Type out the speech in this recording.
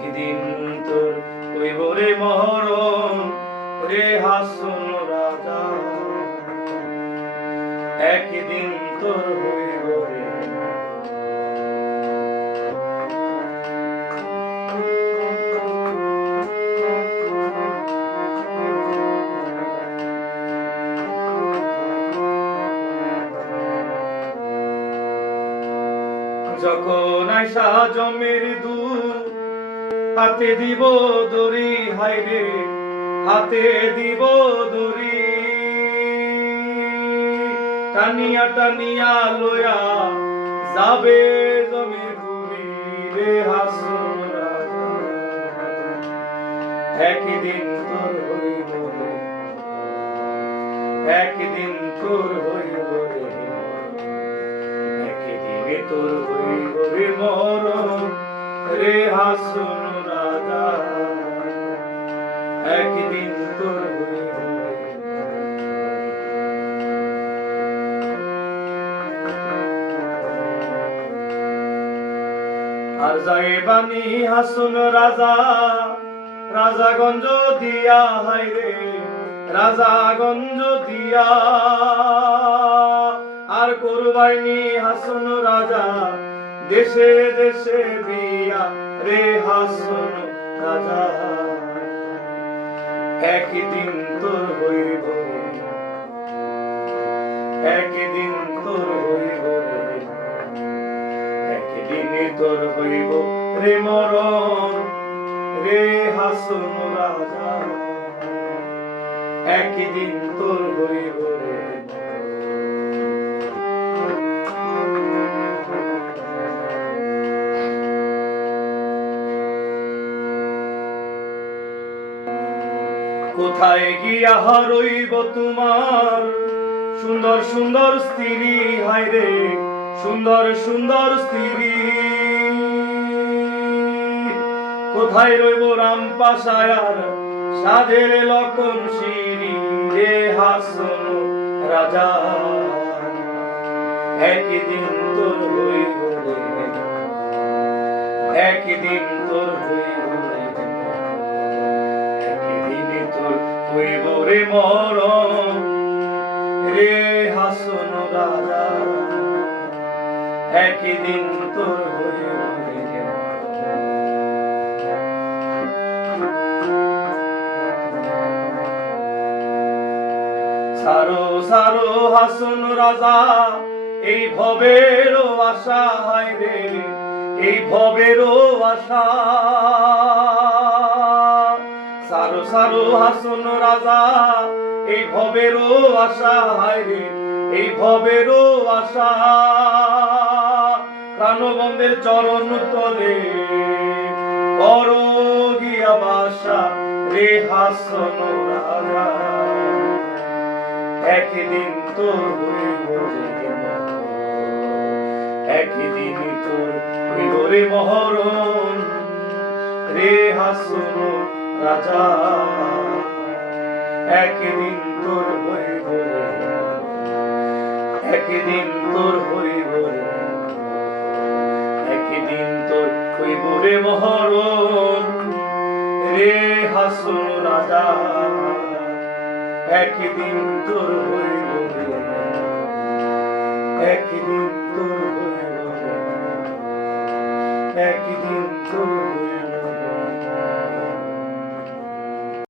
একদিন তোর হইব রে মহরম রে হাসন রাজা। একদিন তোর হইব রে যখন আইসা জমের দুধ হাতে দিব দড়ি হাইরে হাতে দিব দড়ি। টানিয়া টানিয়া লয়া যাবে জমির বুড়ি রে একদিন তোর হইব রে। একদিন তোর হইব রে একদিনে তোর হইব রে মরণ রে হাসন রাজা একদিন তোর আর যায় বাণী হাসুন রাজা, রাজাগঞ্জ দিয়া হাইরে রাজাগঞ্জ দিয়া। আর করবাইনি হাসুন রাজা, দেশে দেশে বিয়া রে হাসুন একদিন তোর হইব। একদিন তোর হইব। একদিনে তোর হইব রে মরণ, রে হাসন রাজা। একদিন তোর হইব রে কোথায় গিয়া হারইব তোমার? সুন্দর সুন্দর স্ত্রী হাইরে সুন্দর সুন্দর স্ত্রী। কোথায় রইব রাম পাশায়ার সাধের লক্ষণ শিরি রে হাসন রাজা? একদিন তোর হইব একদিন তোর হইব হইব রে মরণ। রে হাসন রাজা একদিন তোর হইব সারো সারো হাসন রাজা, এই ভবেরও আশা, হায় রে, এই ভবেরও আশা। সারো সারো, হাসন রাজা। এই ভবেরও আশা, হায় রে, এই ভবেরও আশা। প্রাণবন্ধের চরণ তলে, করো গিয়া বাসা রে হাসন রাজা। একদিন তোর একদিন তোর মহরণ। রে হাসন রাজা একদিন তোর হইব। একদিন। একদিন তোর রে মহরণ রে হাসন রাজা একদিন তোর হইব একদিন তোর হইব একদিন তোর